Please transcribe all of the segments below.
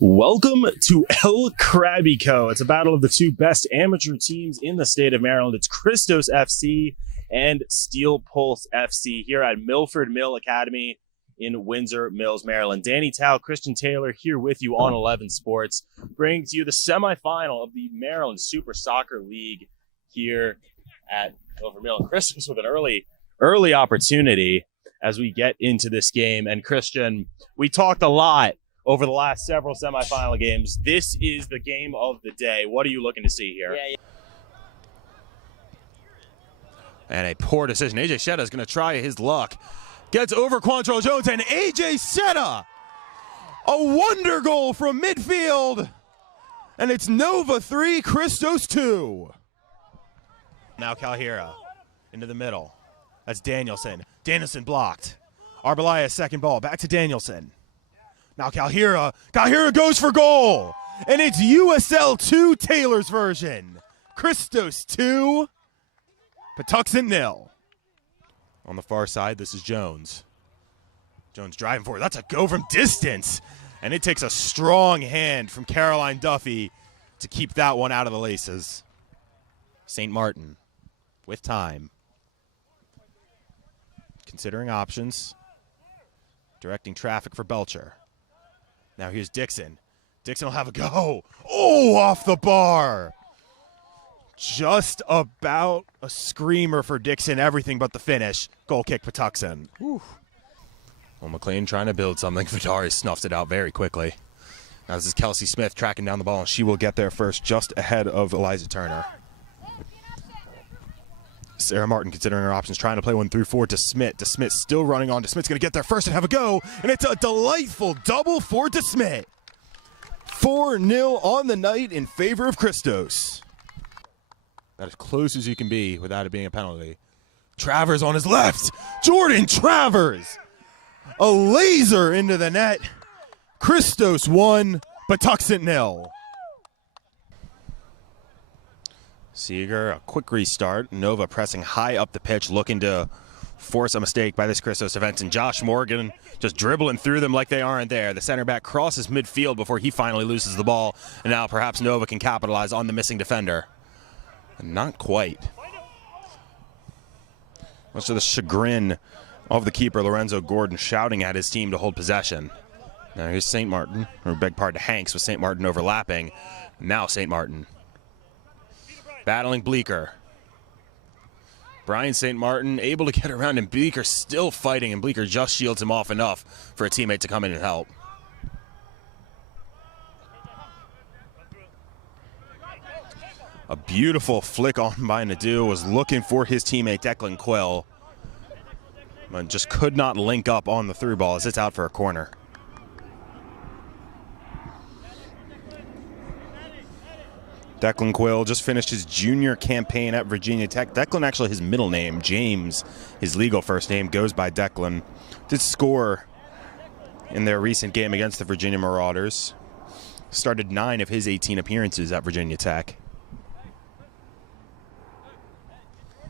Welcome to El Crabico. It's a battle of the two best amateur teams in the state of Maryland. It's Christos FC and Steel Pulse FC here at Milford Mill Academy in Windsor Mills, Maryland. Danny Tao, Christian Taylor here with you on 11 Sports, bringing to you the semifinal of the Maryland Super Soccer League here at Milford Mill. And Christos with an early opportunity as we get into this game. And Christian, we talked a lot over the last several semifinal games. This is the game of the day. What are you looking to see here? And a poor decision. AJ Shetta is going to try his luck. Gets over Quantrell Jones, and AJ Shetta, a wonder goal from midfield. And it's Nova 3, Christos 2. Now Calhira into the middle. That's Danielson. Danielson blocked. Arbalaya's second ball. Back to Danielson. Now Calhira goes for goal. And it's USL 2 Taylor's version. Christos 2, Patuxent 0. On the far side, this is Jones. Jones driving forward. That's a go from distance. And it takes a strong hand from Caroline Duffy to keep that one out of the laces. St. Martin with time. Considering options. Directing traffic for Belcher. Now here's Dixon. Dixon will have a go. Oh, off the bar. Just about a screamer for Dixon. Everything but the finish. Goal kick Patuxent. Well, McLean trying to build something. Vidari snuffed it out very quickly. Now this is Kelsey Smith tracking down the ball, and she will get there first, just ahead of Eliza Turner. Sarah Martin considering her options, trying to play one through forward to Smith. DeSmith still running on. DeSmith's going to get there first and have a go. And it's a delightful double for DeSmith. 4-0 on the night in favor of Christos. About as close as you can be without it being a penalty. Travers on his left. Jordan Travers. A laser into the net. Christos 1, Patuxent 0. Seeger, a quick restart. Nova pressing high up the pitch, looking to force a mistake by this Christos defense. And Josh Morgan just dribbling through them like they aren't there. The center back crosses midfield before he finally loses the ball. And now perhaps Nova can capitalize on the missing defender. And not quite. Much to the chagrin of the keeper, Lorenzo Gordon, shouting at his team to hold possession. Now here's St. Martin, or beg pardon, Hanks with St. Martin overlapping. Now St. Martin. Battling Bleecker. Brian St. Martin able to get around, and Bleecker still fighting, and Bleecker just shields him off enough for a teammate to come in and help. A beautiful flick on by Nadeau, was looking for his teammate Declan Quill, but just could not link up on the through ball as it's out for a corner. Declan Quill just finished his junior campaign at Virginia Tech. Declan, actually his middle name, James, his legal first name, goes by Declan. Did score in their recent game against the Virginia Marauders. Started 9 of his 18 appearances at Virginia Tech.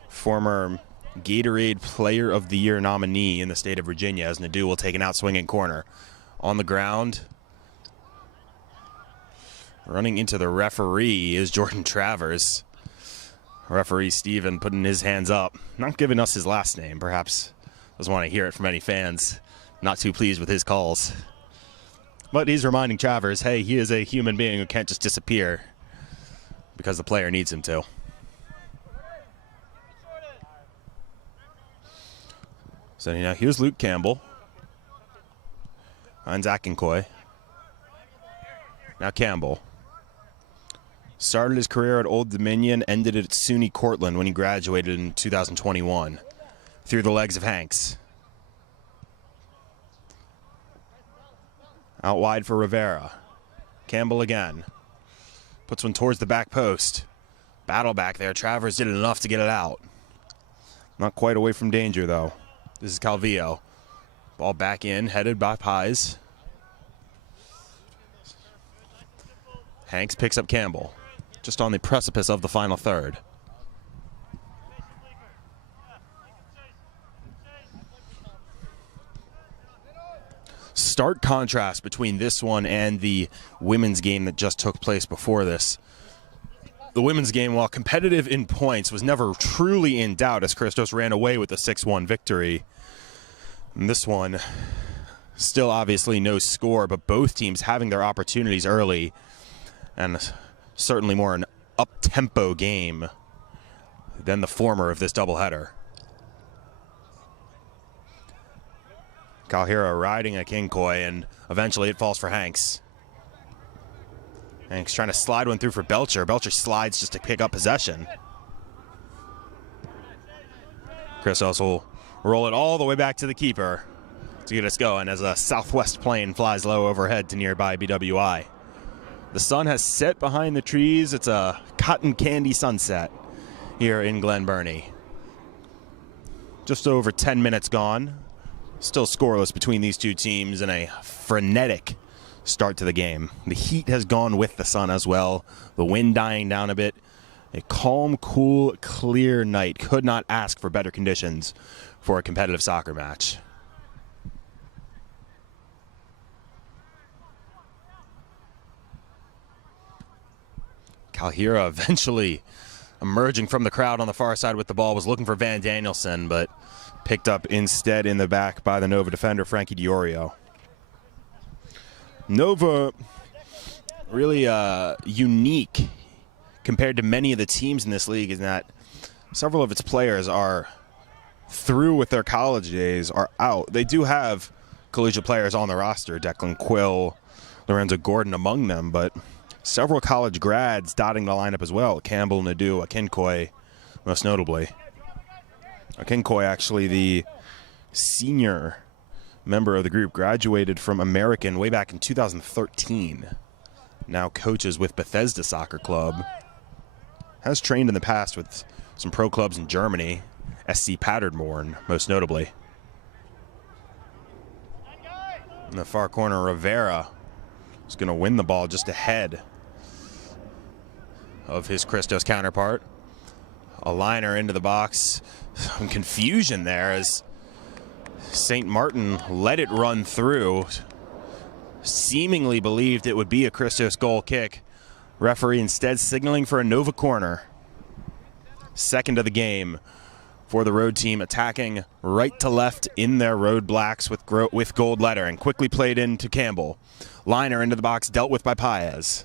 Former Gatorade Player of the Year nominee in the state of Virginia, as Nadeau will take an out-swinging corner. On the ground, running into the referee is Jordan Travers. Referee Steven putting his hands up. Not giving us his last name. Perhaps doesn't want to hear it from any fans. Not too pleased with his calls. But he's reminding Travers, hey, he is a human being who can't just disappear because the player needs him to. So now here's Luke Campbell. Finds Akinkoy. Now Campbell. Started his career at Old Dominion, ended it at SUNY Cortland when he graduated in 2021. Through the legs of Hanks. Out wide for Rivera. Campbell again. Puts one towards the back post. Battle back there. Travers did enough to get it out. Not quite away from danger, though. This is Calvillo. Ball back in, headed by Pies. Hanks picks up Campbell. Just on the precipice of the final third. stark contrast between this one and the women's game that just took place before this. The women's game, while competitive in points, was never truly in doubt as Christos ran away with a 6-1 victory. And this one, still obviously no score, but both teams having their opportunities early, and certainly more an up-tempo game than the former of this doubleheader. Kalhira riding a Kinkoi, and eventually it falls for Hanks. Hanks trying to slide one through for Belcher. Belcher slides just to pick up possession. Christos will roll it all the way back to the keeper to get us going as a southwest plane flies low overhead to nearby BWI. The sun has set behind the trees. It's a cotton candy sunset here in Glen Burnie. Just over 10 minutes gone. Still scoreless between these two teams in a frenetic start to the game. The heat has gone with the sun as well. The wind dying down a bit. A calm, cool, clear night. Could not ask for better conditions for a competitive soccer match. Kalhira eventually emerging from the crowd on the far side with the ball, was looking for Van Danielson, but picked up instead in the back by the Nova defender, Frankie Diorio. Nova really unique compared to many of the teams in this league in that several of its players are through with their college days, are out. They do have collegiate players on the roster, Declan Quill, Lorenzo Gordon among them, but several college grads dotting the lineup as well. Campbell, Nadeau, Akinkoy, most notably. Akinkoy, actually the senior member of the group, graduated from American way back in 2013. Now coaches with Bethesda Soccer Club. Has trained in the past with some pro clubs in Germany, SC Paderborn, most notably. In the far corner, Rivera is going to win the ball just ahead of his Christos counterpart. A liner into the box. Some confusion there as St. Martin let it run through. Seemingly believed it would be a Christos goal kick. Referee instead signaling for a Nova corner. Second of the game for the road team, attacking right to left in their road blacks with gold lettering. Quickly played into Campbell. Liner into the box, dealt with by Paez.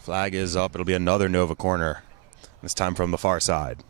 Flag is up. It'll be another Nova corner, this time from the far side.